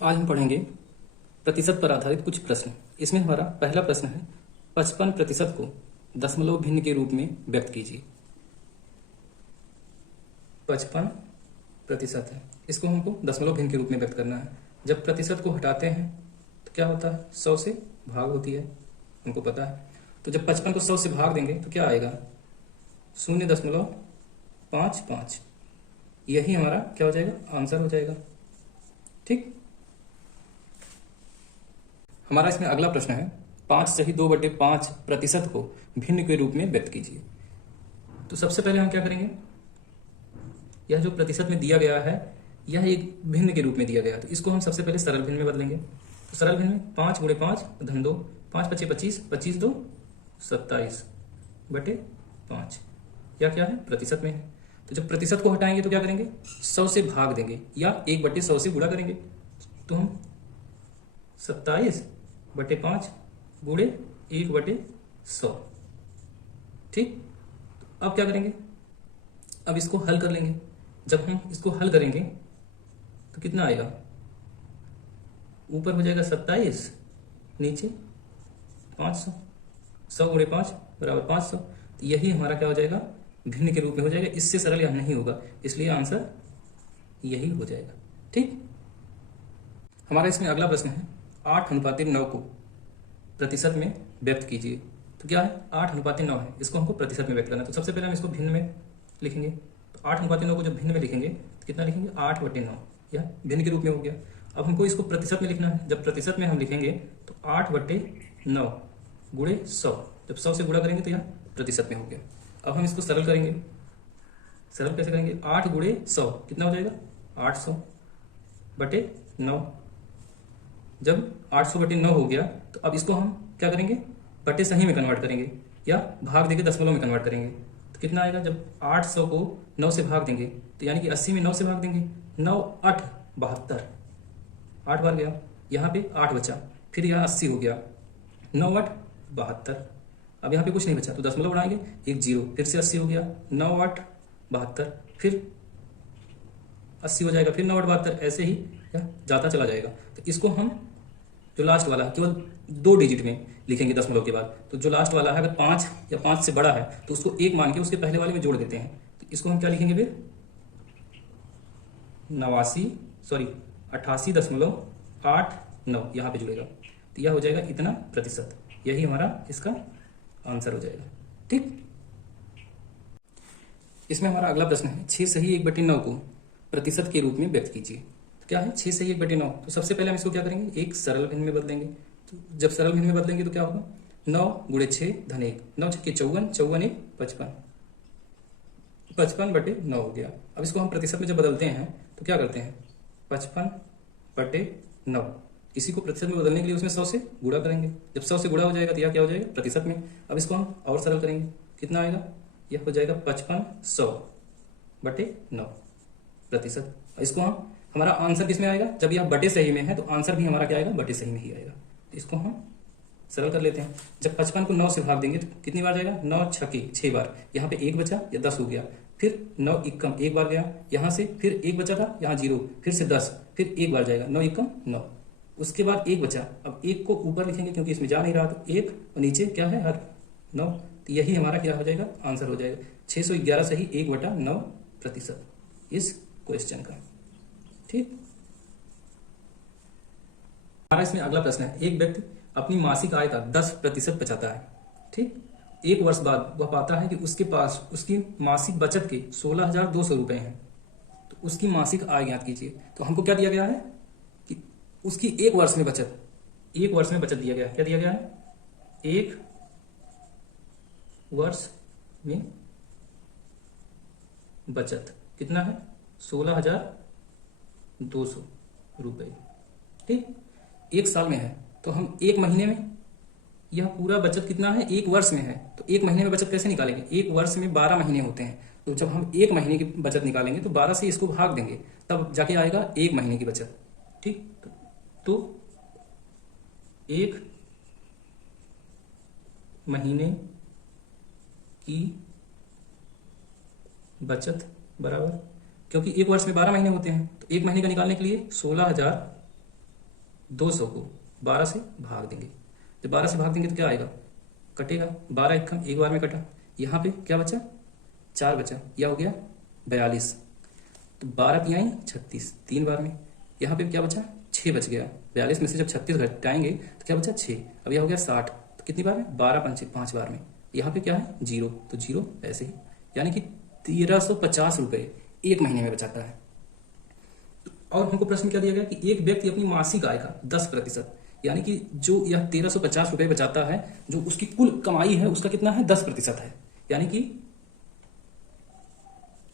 आज हम पढ़ेंगे प्रतिशत पर आधारित कुछ प्रश्न। इसमें हमारा पहला प्रश्न है 55% को दशमलव भिन्न के रूप में व्यक्त कीजिए। 55% है, इसको हमको दशमलव भिन्न के रूप में व्यक्त करना है। जब प्रतिशत को हटाते हैं तो क्या होता है, 100 से भाग होती है, हमको पता है। तो जब 55 को 100 से भाग देंगे तो क्या आएगा, 0.55। यही हमारा क्या हो जाएगा, आंसर हो जाएगा। ठीक। हमारा इसमें अगला प्रश्न है 5/2/5% को भिन्न के रूप में व्यक्त कीजिए। तो सबसे पहले हम क्या करेंगे, यह जो प्रतिशत में दिया गया है यह एक भिन्न के रूप में दिया गया है, तो इसको हम सबसे पहले सरल भिन्न में बदलेंगे। तो सरल भिन्न में 5 × 5 धन 2, 5 × 5 = 25, 25 × 2 = 27/5। यह क्या है, प्रतिशत में है। तो जब प्रतिशत को हटाएंगे तो क्या करेंगे, 100 से भाग देंगे या 1/100 से गुणा करेंगे। तो हम 27/5 गुणे 1/100। ठीक। अब क्या करेंगे, अब इसको हल कर लेंगे। जब हम इसको हल करेंगे तो कितना आएगा, ऊपर हो जाएगा 27, नीचे 500, 100 × 5 = 500। तो यही हमारा क्या हो जाएगा, भिन्न के रूप में हो जाएगा। इससे सरल यह नहीं होगा, इसलिए आंसर यही हो जाएगा। ठीक। हमारा इसमें अगला प्रश्न है 8:9 को प्रतिशत में व्यक्त कीजिए। तो क्या है, 8:9 है, इसको हमको प्रतिशत में व्यक्त करना है। तो सबसे पहले हम इसको भिन्न में लिखेंगे। तो 8:9 को जब भिन्न में लिखेंगे तो कितना लिखेंगे, 8/9। यह भिन्न के रूप में हो गया। अब हमको इसको प्रतिशत में लिखना है। जब प्रतिशत में हम लिखेंगे तो 8/9 गुणे 100, जब 100 से गुणा करेंगे तो यह प्रतिशत में हो गया। अब हम इसको सरल करेंगे। सरल कैसे करेंगे, 8 × 100 कितना हो जाएगा, 800/9। जब 800/9 हो गया तो अब इसको हम क्या करेंगे, बटे सही में कन्वर्ट करेंगे या भाग देके दशमलव में कन्वर्ट करेंगे। तो कितना आएगा, जब 800 को 9 से भाग देंगे तो यानी कि 80 में 9 से भाग देंगे, 9 × 8 = 72। 8 बार गया, यहाँ पे 8 बचा, फिर यहाँ 80 हो गया, 9 × 8 = 72। अब यहाँ पे कुछ नहीं बचा तो दशमलव उड़ाएंगे, एक 0, फिर से 80 हो गया, 9 × 8 = 72, फिर 80 हो जाएगा, फिर 9 × 8 = 72, ऐसे ही यह जाता चला जाएगा। तो इसको हम जो लास्ट वाला है केवल 2 डिजिट में लिखेंगे दशमलव के बाद। तो जो लास्ट वाला है अगर 5 या 5 से बड़ा है तो उसको 1 मान के उसके पहले वाले में जोड़ देते हैं। तो इसको हम क्या लिखेंगे फिर, 88.89 यहाँ पे जुड़ेगा। तो यह हो जाएगा इतना प्रतिशत। यही हमारा इसका आंसर हो जाएगा। ठीक। इसमें हमारा अगला प्रश्न है 6/1/9 को प्रतिशत के रूप में व्यक्त कीजिए। तो क्या है, 6/1/9। तो सबसे पहले हम इसको क्या करेंगे, एक सरल भिन्न में बदलेंगे। तो जब सरल भिन्न में बदलेंगे तो क्या होगा, 9 × 6 धन 1, 9 × 6 = 54, 54 × 1 = 55, 55/9 हो गया। अब इसको हम प्रतिशत में जब बदलते हैं तो क्या करते हैं, 55/9, इसी को प्रतिशत में बदलने के लिए उसमें 100 से गुणा करेंगे। जब 100 से गुणा हो जाएगा तो यह क्या हो जाएगा, प्रतिशत में। अब इसको हम और सरल करेंगे, कितना आएगा, यह हो जाएगा 55/100/9 प्रतिशत। इसको हम, हमारा आंसर किसमें आएगा, जब यह बटे सही में है तो आंसर भी हमारा क्या आएगा, बटे सही में ही आएगा। तो इसको हम सरल कर लेते हैं। जब 55 को 9 से भाग देंगे तो कितनी बार जाएगा, 9 × 6 बार, यहाँ पे 1 बचा, या 10 हो गया, फिर 9 × 1 1 बार गया, यहाँ से फिर 1 बचा था, यहाँ 0, फिर से 10, फिर 1 बार जाएगा, 9 × 1 = 9, उसके बाद 1 बचा। अब 1 को ऊपर लिखेंगे क्योंकि इसमें जा नहीं रहा, तो 1 और नीचे क्या है, हर 9। तो यही हमारा क्या हो जाएगा, आंसर हो जाएगा 611 सही 1/9 प्रतिशत इस क्वेश्चन का। ठीक। हमारा इसमें अगला प्रश्न है, एक व्यक्ति अपनी मासिक आय का 10% बचाता है। ठीक। 1 वर्ष बाद वह पाता है कि उसके पास उसकी मासिक बचत के 16,200 रुपए हैं। तो उसकी मासिक आय ज्ञात कीजिए। तो हमको क्या दिया गया है कि उसकी 1 वर्ष में बचत, 1 वर्ष में बचत दिया गया है। क्या दिया गया है, 1 वर्ष में बचत कितना है, 16,200 रुपए। ठीक। 1 साल में है तो हम 1 महीने में, यह पूरा बचत कितना है, 1 वर्ष में है तो 1 महीने में बचत कैसे निकालेंगे, 1 वर्ष में 12 महीने होते हैं। तो जब हम 1 महीने की बचत निकालेंगे तो 12 से इसको भाग देंगे, तब जाके आएगा 1 महीने की बचत। ठीक। तो 1 महीने की बचत बराबर, क्योंकि 1 वर्ष में 12 महीने होते हैं तो 1 महीने का निकालने के लिए 16,000 200 को 12 से भाग देंगे। जब 12 से भाग देंगे तो क्या आएगा, कटेगा, 12 एक बार में कटा। यहाँ पे क्या बचा, 4 बचा, यह हो गया 42। तो 12 तिहाई 36, 3 बार में। यहाँ पे क्या बचा, 6 बच गया। 42 में से जब 36 घटाएंगे तो क्या बचा, 6। अब यह हो गया 60, तो कितनी बार में, 12 पंचे 5 बार में। यहाँ पे क्या है, 0, तो 0 ऐसे ही, यानी कि 1350 रुपये एक महीने में बचाता है। और हमको प्रश्न क्या दिया गया कि एक व्यक्ति अपनी मासिक आय का 10%, यानी कि जो यह 1350 रुपये बचाता है, जो उसकी कुल कमाई है उसका कितना है, 10% है। यानी कि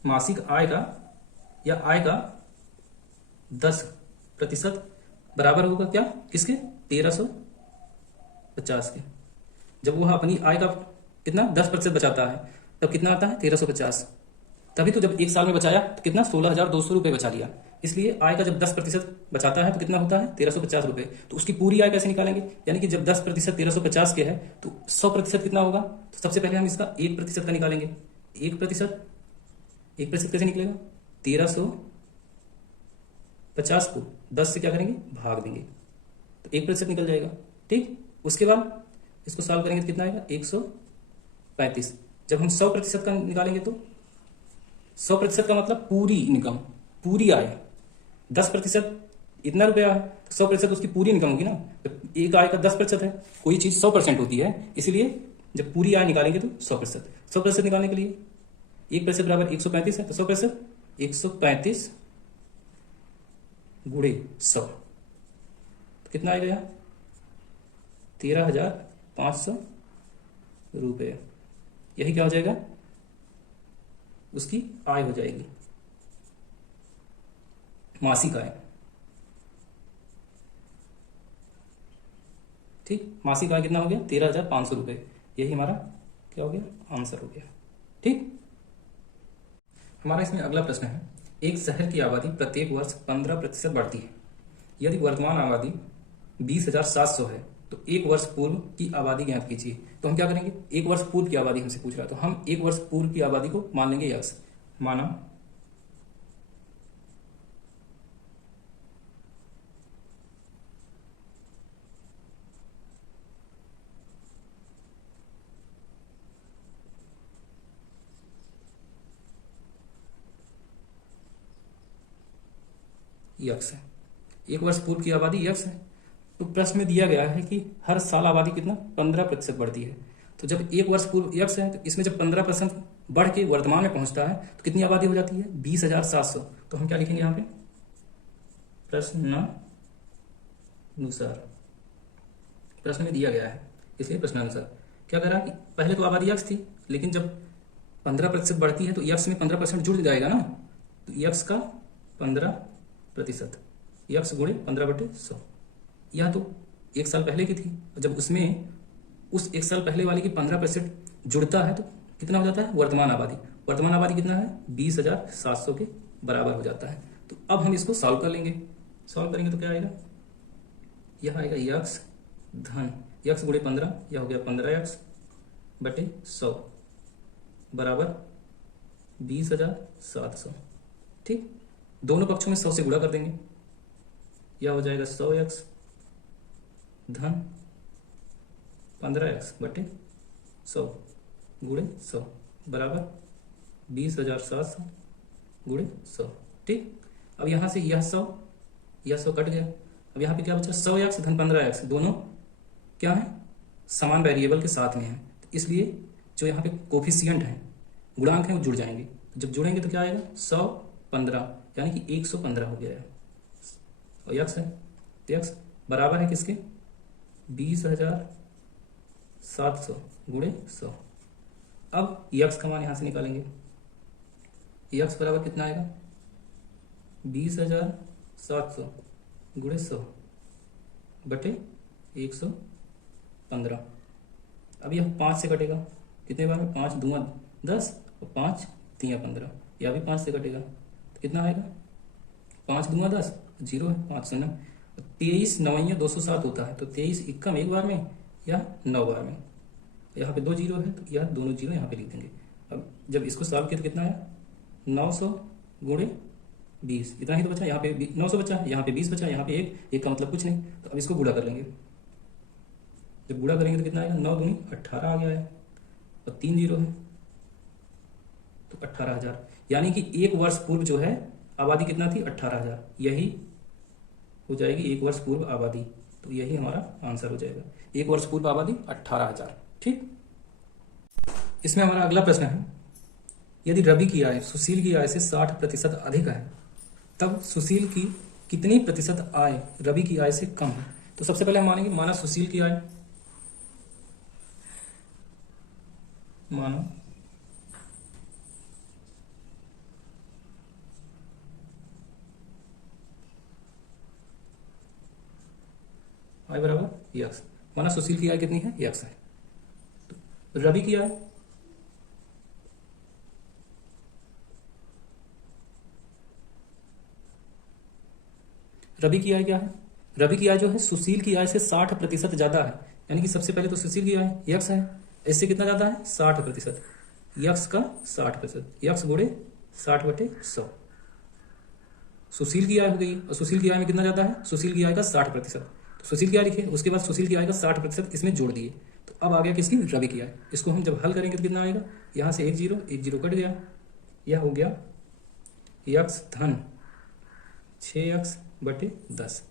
मासिक आय का या आय का 10% बराबर होगा क्या, किसके, 1350 के। जब वह अपनी आय का कितना 10% बचाता है तब कितना आता है, 1350। तभी तो जब एक साल में बचाया तो कितना, 16,200 रुपये बचा लिया। इसलिए आय का जब 10% बचाता है तो कितना होता है, 1350 रुपये। तो उसकी पूरी आय कैसे निकालेंगे, यानी कि जब 10% 1350 के है तो 100% कितना होगा। तो सबसे पहले हम इसका 1% का निकालेंगे। 1% कैसे निकलेगा, 1350 को 10 से क्या करेंगे, भाग देंगे, तो 1% निकल जाएगा। ठीक, उसके बाद इसको सॉल्व करेंगे तो कितना आएगा, 135। जब हम 100% का निकालेंगे तो 100% का मतलब पूरी इनकम, पूरी आय। 10% इतना रुपया है तो 100% उसकी पूरी इनकम होगी ना। तो एक आय का 10% है, कोई चीज 100% होती है, इसीलिए जब पूरी आय निकालेंगे तो 100% निकालने के लिए 1% बराबर 135 है, तो 100%, 135 गुणे 100 तो कितना आएगा यहाँ, 13,500 रुपये। यही क्या हो जाएगा, उसकी आय हो जाएगी, मासिक आय। ठीक, मासिक आय कितना हो गया, 13,500 रुपये। यही हमारा क्या हो गया, आंसर हो गया। ठीक, हमारा इसमें अगला प्रश्न है, एक शहर की आबादी प्रत्येक वर्ष 15% बढ़ती है। यदि वर्तमान आबादी 20,700 है तो एक वर्ष पूर्व की आबादी ज्ञात कीजिए। तो हम क्या करेंगे, एक वर्ष पूर्व की आबादी हमसे पूछ रहा है, तो हम एक वर्ष पूर्व की आबादी को मान लेंगे यक्स। माना यक्स है, एक वर्ष पूर्व की आबादी यक्स है। तो प्रश्न में दिया गया है कि हर साल आबादी कितना, 15% बढ़ती है। तो जब एक वर्ष पूर्व यक्स है तो इसमें जब 15% बढ़ के वर्तमान में पहुंचता है तो कितनी आबादी हो जाती है, 20,700। तो हम क्या लिखेंगे यहाँ पे, प्रश्नानुसार, प्रश्न में दिया गया है इसलिए प्रश्नानुसार। क्या करा कि पहले तो आबादी यक्स थी, लेकिन जब 15% बढ़ती है तो यक्स में 15% जुड़ जाएगा ना, तो यक्स का 15%, यक्स गुणे 15/100। यह तो एक साल पहले की थी, जब उसमें उस एक साल पहले वाले की 15% जुड़ता है तो कितना हो जाता है, वर्तमान आबादी। वर्तमान आबादी कितना है, 20,700 के बराबर हो जाता है। तो अब हम इसको सॉल्व कर लेंगे। सॉल्व करेंगे तो क्या आएगा, यह आएगा यक्स धन यक्स गुणे 15, यह हो गया 15x/100 बराबर 20,700। ठीक, दोनों पक्षों में 100 से गुणा कर देंगे, यह हो जाएगा 100x धन 15x/100 गुणे 100 बराबर 20,700 गुणे 100। ठीक, अब यहां से यह 100 कट गया। अब यहाँ पे क्या बचा, 100x धन 15x, दोनों क्या है, समान वेरिएबल के साथ में है, तो इसलिए जो यहाँ पे कोफिशियंट है, गुणांक है, वो जुड़ जाएंगे। तो जब जुड़ेंगे तो क्या आएगा, 115, यानी कि 115 हो गया है। और यक्स है तो यक्स बराबर है किसके, 20,700 गुणे 100। अब यक्स का मान यहां से निकालेंगे, यक्स बराबर कितना आएगा, 20,700 गुणे 100 बटे 115। अब यह 5 से कटेगा, कितने बार में, 5 दूना 10 और 5 तिया 15, यह भी 5 से कटेगा तो कितना आएगा, 5 दूना 10, 0 है, 5 शून्य, 23 9 207 होता है, तो 23 इक्कम एक बार में या 9 बार में। यहाँ पे 2 जीरो है तो यह दोनों जीरो यहाँ पे लिख देंगे। अब जब इसको सॉल्व किया तो कितना आया, 900 गुणे 20, इतना ही तो बचा। यहाँ पे 900 बचा, यहाँ पे 20 बचा, यहाँ पे एक का मतलब कुछ नहीं। तो अब इसको गुणा कर लेंगे। जब गुणा करेंगे तो कितना आएगा, 9 दूनी 18 आ गया है, और 3 जीरो है तो 18,000। यानी कि 1 वर्ष पूर्व जो है आबादी कितना थी, 18,000। यही हो जाएगी 1 वर्ष पूर्व आबादी। तो यही हमारा आंसर हो जाएगा, 1 वर्ष पूर्व आबादी 18,000। ठीक। इसमें हमारा अगला प्रश्न है, यदि रवि की आय सुशील की आय से 60% अधिक है, तब सुशील की कितनी प्रतिशत आय रवि की आय से कम है। तो सबसे पहले हम मानेंगे, माना सुशील की आय, माना आय बराबर यक्स। माना सुशील की आय कितनी है, यक्स है। तो रवि की आय, रवि की आय क्या है, रवि की आय जो है सुशील की आय से 60% ज्यादा है। यानी कि सबसे पहले तो सुशील की आय यक्स है, इससे कितना ज्यादा है, 60%। यक्स का 60%, यक्स गुणे 60/100। सुशील की आय हो गई, और सुशील की आय में कितना ज्यादा है, सुशील की आय का 60%। तो सुशील की आय लिखे, उसके बाद सुशील की आय का 60% इसमें जोड़ दिए। तो अब आ गया किसकी, रवि की आय। इसको हम जब हल करेंगे तो कितना आएगा, यहां से 1 जीरो कट गया, यह हो गया यक्स धन 6x/10।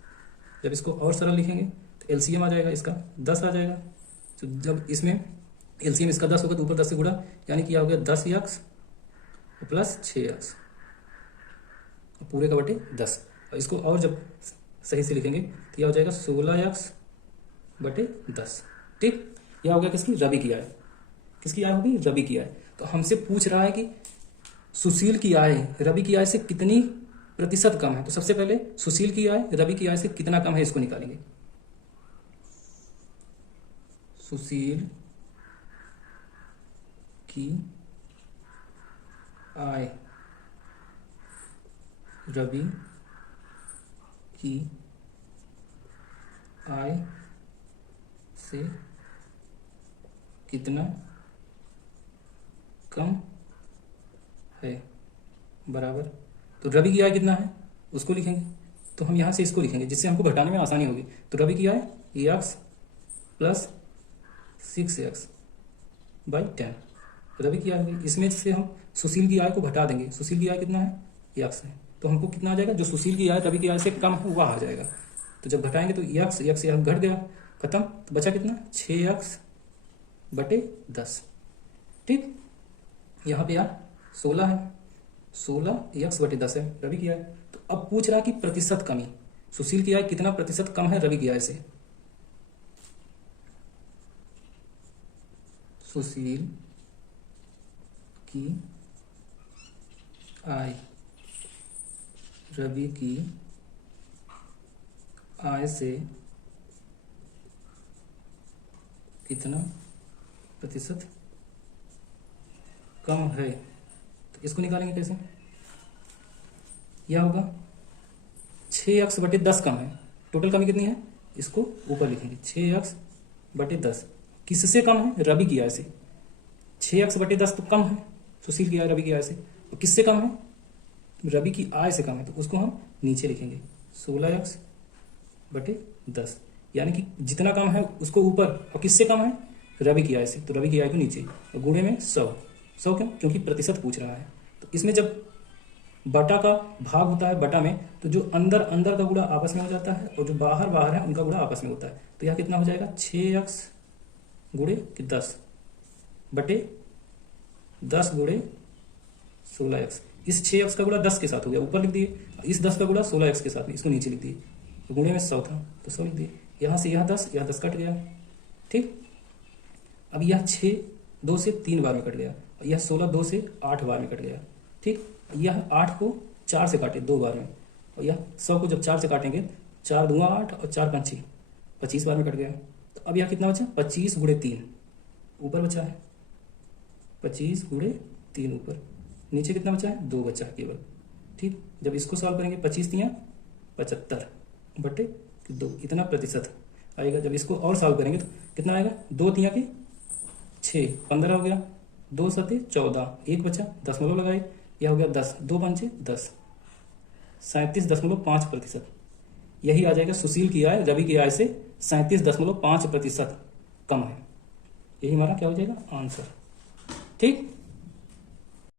जब इसको और सरल लिखेंगे तो एलसीएम आ जाएगा, इसका 10 आ जाएगा। तो जब इसमें एलसीएम इसका 10 होगा तो ऊपर 10 से गुणा, यानी कि यह हो गया 10x प्लस 6x पूरे का बटे 10। और इसको और जब सही से लिखेंगे तो यह हो जाएगा 16x/10। ठीक। यह हो गया किसकी, रवि की आय। किसकी आय होगी, रवि की आय। तो हमसे पूछ रहा है कि सुशील की आय रवि की आय से कितनी प्रतिशत कम है। तो सबसे पहले सुशील की आय रवि की आय से कितना कम है इसको निकालेंगे। सुशील की आय रवि की आय से कितना कम है बराबर। तो रवि की आय कितना है उसको लिखेंगे, तो हम यहां से इसको लिखेंगे जिससे हमको घटाने में आसानी होगी। तो रवि की आय x प्लस 6x/10 रवि की आय होगी। इसमें से हम सुशील की आय को घटा देंगे। सुशील की आय कितना है, x है, तो हमको कितना आ जाएगा, जो सुशील की आय रवि की आय से कम है वह आ जाएगा। तो जब घटाएंगे तो x यहाँ घट गया, खत्म। तो बचा कितना, 6x/10। ठीक। यहाँ पे यार 16 है, 16x/10 है रवि की आय। तो अब पूछ रहा कि प्रतिशत कमी, सुशील की आय कितना प्रतिशत कम है रवि की आय से। सुशील की आय रवि की आय से कितना प्रतिशत कम है। तो इसको निकालेंगे कैसे, यह होगा 6x/10 कम है। टोटल कमी कितनी है, इसको ऊपर लिखेंगे 6x/10। किससे कम है, रवि की आय से। 6x/10 तो कम है सुशील की आय रवि की आय से, और किससे कम है, रवि की आय से कम है। तो उसको हम नीचे लिखेंगे 16x/10। यानी कि जितना कम है उसको ऊपर, और किससे कम है, रवि की आय से। तो रवि की आय को नीचे, और गुणे में 100 क्यों, क्योंकि प्रतिशत पूछ रहा है। तो इसमें जब बटा का भाग होता है बटा में, तो जो अंदर अंदर का गुणा आपस में हो जाता है, और जो बाहर बाहर है उनका गुणा आपस में होता है। तो यह कितना हो जाएगा, 6x गुणे 10/10 गुणे 16x। इस 6x का गुणा 10 के साथ हो गया, ऊपर लिख दिए। इस 10 का गुणा 16x के साथ, इसको नीचे लिख दिए। तो गुणे में 100 था तो 100 लिख दिए। यहाँ से यह 10 कट गया। ठीक। अब यह 6 2 से 3 बार में कट गया, और यह 16 2 से 8 बार में कट गया। ठीक। यह 8 को 4 से काटे 2 बार में, और यह 100 को जब 4 से काटेंगे, 4 दूंगा 8 और 4 पंची 25 बार में कट गया। तो अब यह कितना बचा, 25 गुणे 3 ऊपर बचा है, 25 गुणे 3 ऊपर। नीचे कितना बचा है, 2 बचा है केवल। ठीक। जब इसको सॉल्व करेंगे 25 तियां 75/2, इतना प्रतिशत आएगा। जब इसको और सॉल्व करेंगे तो कितना आएगा, 2 तियां के 6 15 हो गया, 2 सते 14, 1 बचा, दशमलव लगाए, यह हो गया 10, 2 पंचे 10। 37.5%। यही आ जाएगा सुशील की आय रवि की आय से 37.5% कम है। यही हमारा क्या हो जाएगा आंसर। ठीक।